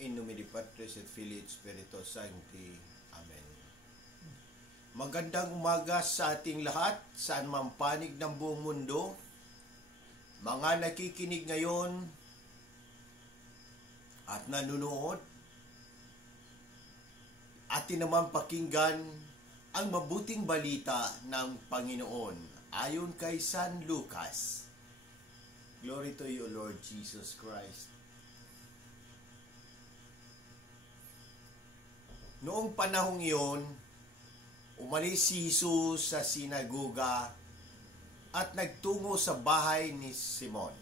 In nomine Patris et Filii et Spiritus Sancti. Amen. Magandang umaga sa ating lahat, saan man panig ng buong mundo. Mga nakikinig ngayon at nanunood, atin naman pakinggan ang mabuting balita ng Panginoon ayon kay San Lucas. Glory to you, Lord Jesus Christ. Noong panahong iyon, umalis si Jesus sa sinagoga at nagtungo sa bahay ni Simon.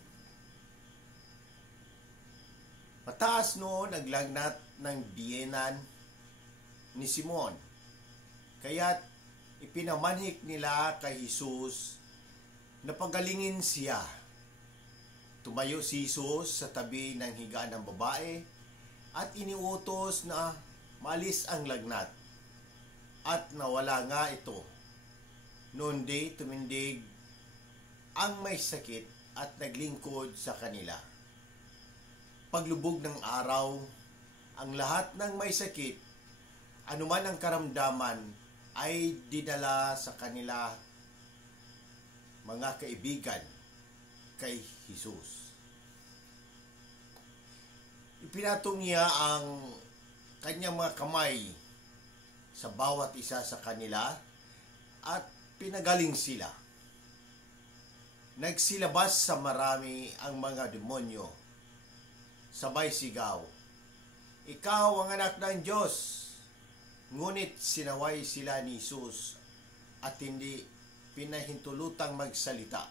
Mataas noon ang lagnat ng biyenan ni Simon, kaya't ipinamanhik nila kay Jesus na pagalingin siya. Tumayo si Jesus sa tabi ng higaan ng babae at iniutos na maalis ang lagnat, at nawala nga ito. Noon di tumindig ang may sakit at naglingkod sa kanila. Paglubog ng araw, ang lahat ng may sakit, anuman ang karamdaman, ay dinala sa kanila mga kaibigan kay Jesus. Ipinatong niya ang kanyang mga kamay sa bawat isa sa kanila at pinagaling sila. Nagsilabas sa marami ang mga demonyo. Sabay sigaw, "Ikaw ang anak ng Diyos!" Ngunit sinaway sila ni Jesus at hindi pinahintulutang magsalita,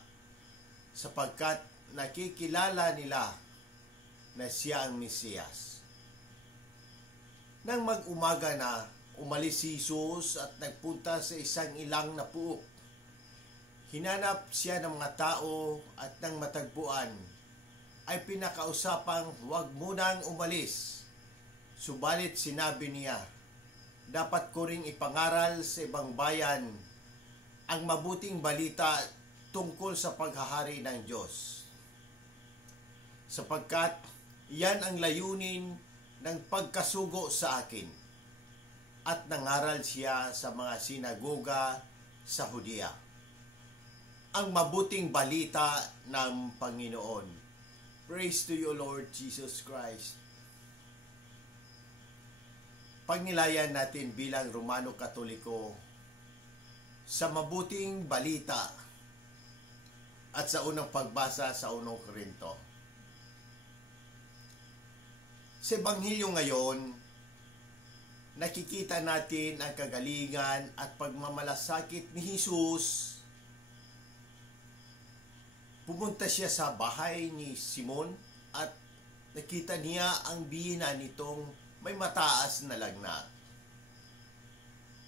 sapagkat nakikilala nila na siya ang Mesiyas. Nang mag-umaga na, umalis si Jesus at nagpunta sa isang ilang na puok. Hinanap siya ng mga tao at nang matagpuan, ay pinakausapang huwag munang umalis. Subalit sinabi niya, dapat ko ring ipangaral sa ibang bayan ang mabuting balita tungkol sa paghahari ng Diyos. Sapagkat iyan ang layunin ng pagkasugo sa akin. At nangaral siya sa mga sinagoga sa Judea. Ang mabuting balita ng Panginoon. Praise to you, Lord Jesus Christ. Pagnilayan natin bilang Romano Katoliko sa mabuting balita at sa unang pagbasa sa 1 Korinto. Sa Ebanghelyo ngayon, nakikita natin ang kagalingan at pagmamalasakit ni Jesus. Pumunta siya sa bahay ni Simon at nakita niya ang bihina nitong may mataas na lagnat.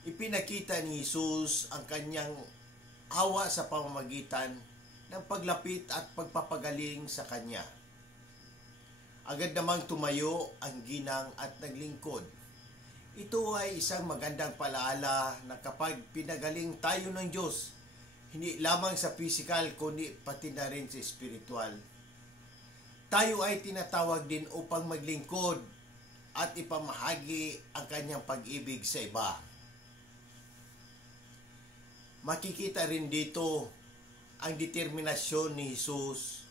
Ipinakita ni Jesus ang kanyang awa sa pamamagitan ng paglapit at pagpapagaling sa kanya. Agad namang tumayo ang ginang at naglingkod. Ito ay isang magandang palaala na kapag pinagaling tayo ng Diyos, hindi lamang sa physical kundi pati na rin sa spiritual. Tayo ay tinatawag din upang maglingkod at ipamahagi ang kanyang pag-ibig sa iba. Makikita rin dito ang determinasyon ni Jesus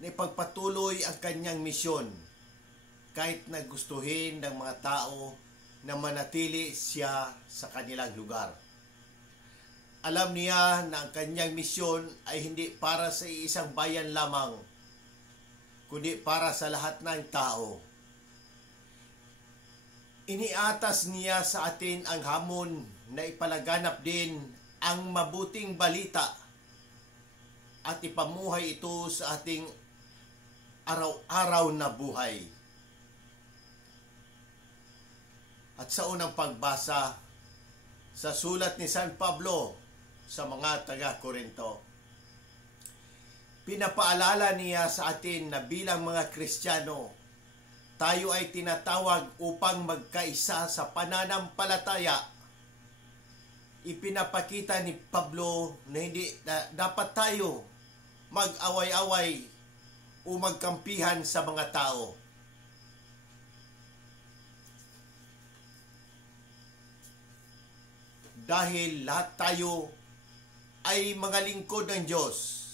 na ipagpatuloy ang kanyang misyon kahit nagustuhin ng mga tao na manatili siya sa kanilang lugar. Alam niya na ang kanyang misyon ay hindi para sa isang bayan lamang, kundi para sa lahat ng tao. Iniatas niya sa atin ang hamon na ipalaganap din ang mabuting balita at ipamuhay ito sa ating araw-araw na buhay. At sa unang pagbasa sa sulat ni San Pablo sa mga taga-Korinto, pinapaalala niya sa atin na bilang mga Kristiyano, tayo ay tinatawag upang magkaisa sa pananampalataya. Ipinapakita ni Pablo na hindi na dapat tayo mag-away-away o magkampihan sa mga tao. dahil lahat tayo ay mga lingkod ng Diyos.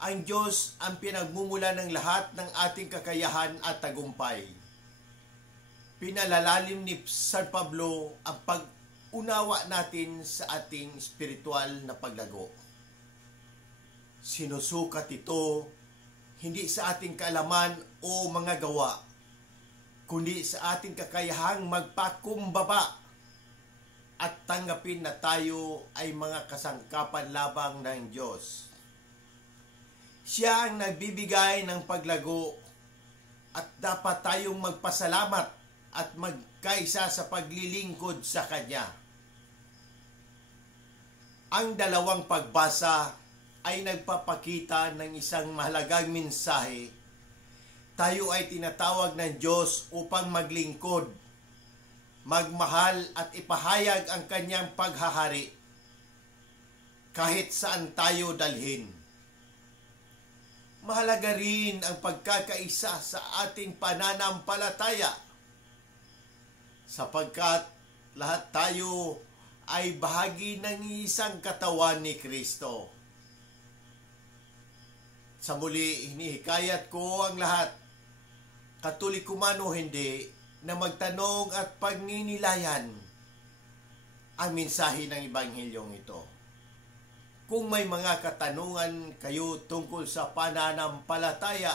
Ang Diyos ang pinagmumula ng lahat ng ating kakayahan at tagumpay. Pinalalalim ni San Pablo ang pag-unawa natin sa ating spiritual na paglago. Sinusukat ito hindi sa ating kaalaman o mga gawa, kundi sa ating kakayahang magpakumbaba at tanggapin na tayo ay mga kasangkapan labang ng Diyos. Siya ang nagbibigay ng paglago at dapat tayong magpasalamat at magkaisa sa paglilingkod sa Kanya. Ang dalawang pagbasa ay nagpapakita ng isang mahalagang mensahe. Tayo ay tinatawag ng Diyos upang maglingkod, magmahal at ipahayag ang Kanyang paghahari kahit saan tayo dalhin. Mahalaga rin ang pagkakaisa sa ating pananampalataya sapagkat lahat tayo ay bahagi ng isang katawan ni Kristo. Sa muli, hinihikayat ko ang lahat, Katoliko man o hindi, na magtanong at pagninilayan ang mensahe ng Ebanghilyong ito. Kung may mga katanungan kayo tungkol sa pananampalataya,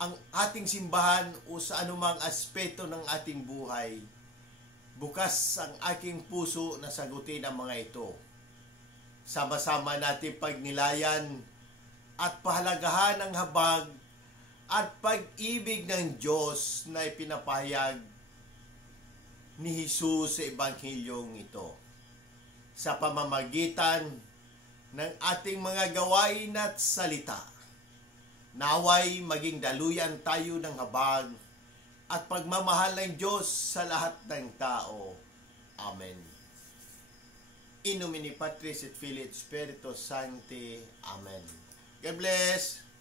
ang ating simbahan o sa anumang aspeto ng ating buhay, bukas ang aking puso na sagutin ang mga ito. Sama-sama natin pagnilayan at pahalagahan ang habag at pag-ibig ng Diyos na ipinapahayag ni Jesus sa Ebanghilyong ito. Sa pamamagitan ng ating mga gawain at salita, naway maging daluyan tayo ng habag at pagmamahal ng Diyos sa lahat ng tao. Amen. In nomine Patris et Filii et Spiritus Sancti. Amen. God bless.